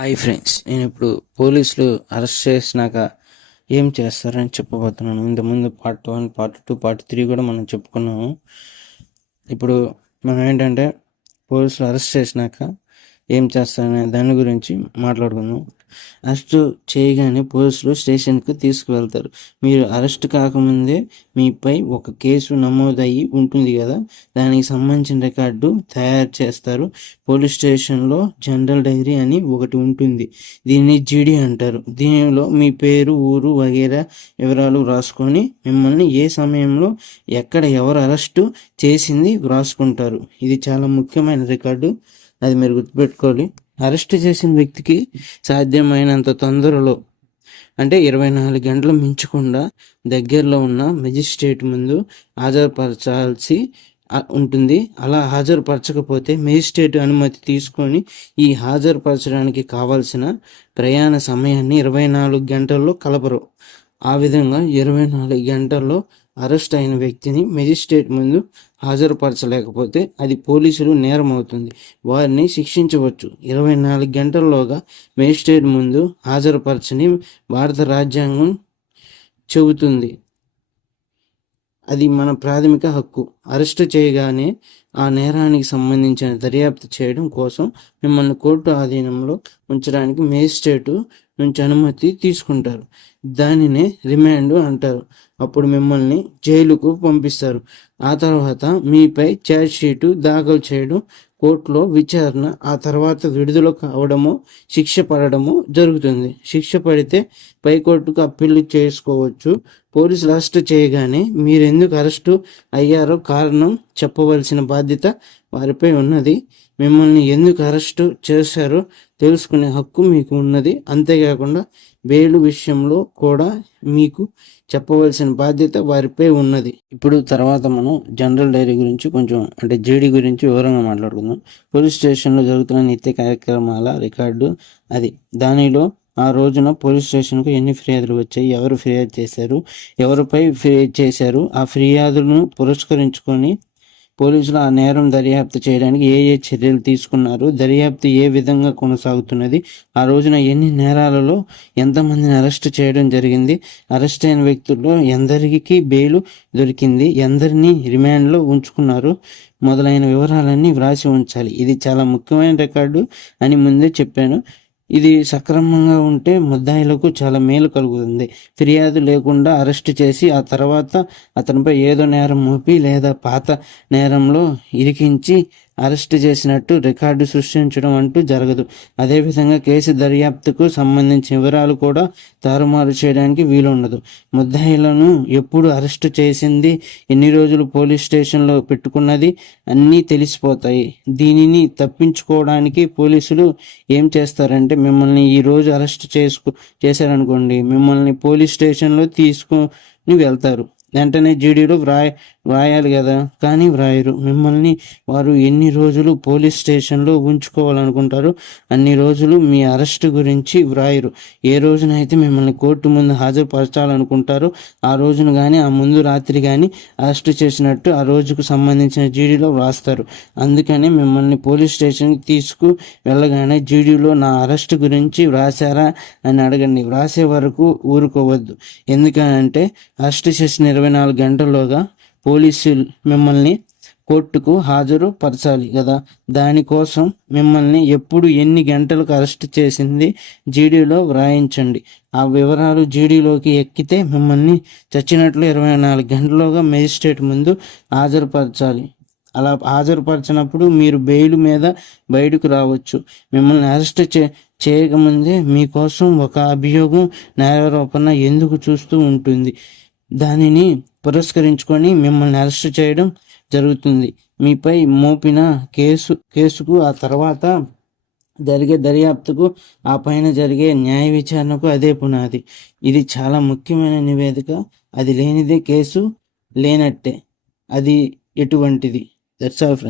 Hi friends నేను ఇప్పుడు పోలీసులు అరెస్ట్ చేసినాక ఏం చేస్తారని చెప్పబోతున్నాను. ఇంతకుముందు part one part two part three కూడా మనం చెప్పుకున్నాము. ఇప్పుడు మనం ఏంటంటే పోలీసులు అరెస్ట్ చేసినాక ఏం చేస్తారనే దాని గురించి మాట్లాడుకుందాం. అరెస్ట్ చేయగానే పోలీసులు స్టేషన్కు తీసుకువెళ్తారు. మీరు అరెస్ట్ కాకముందే మీపై ఒక కేసు నమోదయ్యి ఉంటుంది కదా దానికి సంబంధించిన రికార్డు తయారు చేస్తారు. పోలీస్ స్టేషన్లో జనరల్ డైరీ అని ఒకటి ఉంటుంది. దీన్ని జీడీ అంటారు. దీనిలో మీ పేరు ఊరు వగేరా వివరాలు రాసుకొని మిమ్మల్ని ఏ సమయంలో ఎక్కడ ఎవరు అరెస్టు చేసింది వ్రాసుకుంటారు ఇది చాలా ముఖ్యమైన రికార్డు. అది మీరు గుర్తుపెట్టుకోవాలి. అరెస్ట్ చేసిన వ్యక్తికి సాధ్యమైనంత తొందరలో అంటే ఇరవై నాలుగు గంటలు మించకుండా దగ్గరలో ఉన్న మెజిస్ట్రేట్ ముందు హాజరుపరచాల్సి ఉంటుంది. అలా హాజరుపరచకపోతే మెజిస్ట్రేట్ అనుమతి తీసుకొని ఈ హాజరుపరచడానికి కావాల్సిన ప్రయాణ సమయాన్ని ఇరవై నాలుగు గంటల్లో కలపరు. ఆ విధంగా ఇరవై నాలుగు గంటల్లో అరెస్ట్ అయిన వ్యక్తిని మెజిస్ట్రేట్ ముందు హాజరుపరచలేకపోతే అది పోలీసులు నేరం అవుతుంది వారిని శిక్షించవచ్చు. ఇరవై నాలుగు గంటల్లోగా మెజిస్ట్రేట్ ముందు హాజరుపరచని భారత రాజ్యాంగం చెబుతుంది. అది మన ప్రాథమిక హక్కు. అరెస్టు చేయగానే ఆ నేరానికి సంబంధించిన దర్యాప్తు చేయడం కోసం మిమ్మల్ని కోర్టు ఆధీనంలో ఉంచడానికి మేజిస్ట్రేటు నుంచి అనుమతి తీసుకుంటారు. దానినే రిమాండ్ అంటారు. అప్పుడు మిమ్మల్ని జైలుకు పంపిస్తారు. ఆ తర్వాత మీపై ఛార్జ్ షీటు దాఖలు చేయడం కోర్టులో విచారణ ఆ తర్వాత విడుదల కావడము శిక్ష పడడము జరుగుతుంది. శిక్ష పడితే పై కోర్టుకు అప్పీల్ చేసుకోవచ్చు. పోలీసులు అరెస్ట్ చేయగానే మీరెందుకు అరెస్టు అయ్యారో కారణం చెప్పవలసిన బాధ్యత వారిపై ఉన్నది. మిమ్మల్ని ఎందుకు అరెస్టు చేశారో తెలుసుకునే హక్కు మీకు ఉన్నది. అంతేకాకుండా వేలు విషయంలో కూడా మీకు చెప్పవలసిన బాధ్యత వారిపై ఉన్నది. ఇప్పుడు తర్వాత మనం జనరల్ డైరీ గురించి కొంచెం అంటే జేడీ గురించి వివరంగా మాట్లాడుకుందాం. పోలీస్ స్టేషన్లో జరుగుతున్న నిత్య కార్యక్రమాల రికార్డు అది. దానిలో ఆ రోజున పోలీస్ స్టేషన్కు ఎన్ని ఫిర్యాదులు వచ్చాయి? ఎవరు ఫిర్యాదు చేశారు? ఎవరిపై ఫిర్యాదు చేశారు? ఆ ఫిర్యాదులను పురస్కరించుకొని పోలీసులు ఆ నేరం దర్యాప్తు చేయడానికి ఏ ఏ చర్యలు తీసుకున్నారు దర్యాప్తు ఏ విధంగా కొనసాగుతున్నది ఆ రోజున ఎన్ని నేరాలలో ఎంతమందిని అరెస్ట్ చేయడం జరిగింది అరెస్ట్ అయిన వ్యక్తుల్లో ఎందరికి బెయిల్ దొరికింది ఎందరినీ రిమాండ్లో ఉంచుకున్నారు మొదలైన వివరాలన్నీ వ్రాసి ఉంచాలి. ఇది చాలా ముఖ్యమైన రికార్డు అని ముందే చెప్పాను. ఇది సక్రమంగా ఉంటే ముద్దాయిలకు చాలా మేలు కలుగుతుంది. ఫిర్యాదు లేకుండా అరెస్ట్ చేసి ఆ తర్వాత అతనిపై ఏదో నేరం మోపి లేదా పాత నేరంలో ఇరికించి అరెస్ట్ చేసినట్టు రికార్డు సృష్టించడం అంటూ జరగదు. అదేవిధంగా కేసు దర్యాప్తుకు సంబంధించిన వివరాలు కూడా తారుమారు చేయడానికి వీలుండదు. ముద్దాయిలను ఎప్పుడు అరెస్ట్ చేసింది ఎన్ని రోజులు పోలీస్ స్టేషన్లో పెట్టుకున్నది అన్నీ తెలిసిపోతాయి. దీనిని తప్పించుకోవడానికి పోలీసులు ఏం చేస్తారంటే మిమ్మల్ని ఈరోజు అరెస్ట్ చేసుకు చేశారనుకోండి మిమ్మల్ని పోలీస్ స్టేషన్లో తీసుకొని వెళ్తారు. వెంటనే జీడీలో వ్రాయ వ్రాయాలి కదా. కానీ వ్రాయరు. మిమ్మల్ని వారు ఎన్ని రోజులు పోలీస్ స్టేషన్లో ఉంచుకోవాలనుకుంటారు అన్ని రోజులు మీ అరెస్ట్ గురించి వ్రాయరు. ఏ రోజునైతే మిమ్మల్ని కోర్టు ముందు హాజరుపరచాలనుకుంటారో ఆ రోజున కానీ ఆ ముందు రాత్రి కానీ అరెస్ట్ చేసినట్టు ఆ రోజుకు సంబంధించిన జీడీలో వ్రాస్తారు. అందుకని మిమ్మల్ని పోలీస్ స్టేషన్కి తీసుకు వెళ్ళగానే జీడీలో నా అరెస్ట్ గురించి వ్రాసారా అని అడగండి. వ్రాసే వరకు ఊరుకోవద్దు. ఎందుకంటే అరెస్ట్ చేసిన ఇరవై నాలుగు గంటల్లోగా పోలీసులు మిమ్మల్ని కోర్టుకు హాజరు పరచాలి కదా దానికోసం మిమ్మల్ని ఎప్పుడు ఎన్ని గంటలకు అరెస్ట్ చేసింది జీడీలో వ్రాయించండి. ఆ వివరాలు జీడీలోకి ఎక్కితే మిమ్మల్ని చచ్చినట్లు ఇరవై నాలుగు గంటల్లోగా మేజిస్ట్రేట్ ముందు హాజరుపరచాలి. అలా హాజరుపరచినప్పుడు మీరు బెయిల్ మీద బయటకు రావచ్చు. మిమ్మల్ని అరెస్ట్ చే చేయకముందే మీకోసం ఒక అభియోగం నేరారోపణ ఎందుకు చూస్తూ ఉంటుంది? దానిని పురస్కరించుకొని మిమ్మల్ని అరెస్ట్ చేయడం జరుగుతుంది. మీపై మోపిన కేసు కేసుకు ఆ తర్వాత జరిగే దర్యాప్తుకు ఆ పైన జరిగే న్యాయ విచారణకు అదే పునాది. ఇది చాలా ముఖ్యమైన నివేదిక. అది లేనిదే కేసు లేనట్టే. అది ఎటువంటిది? That's all friend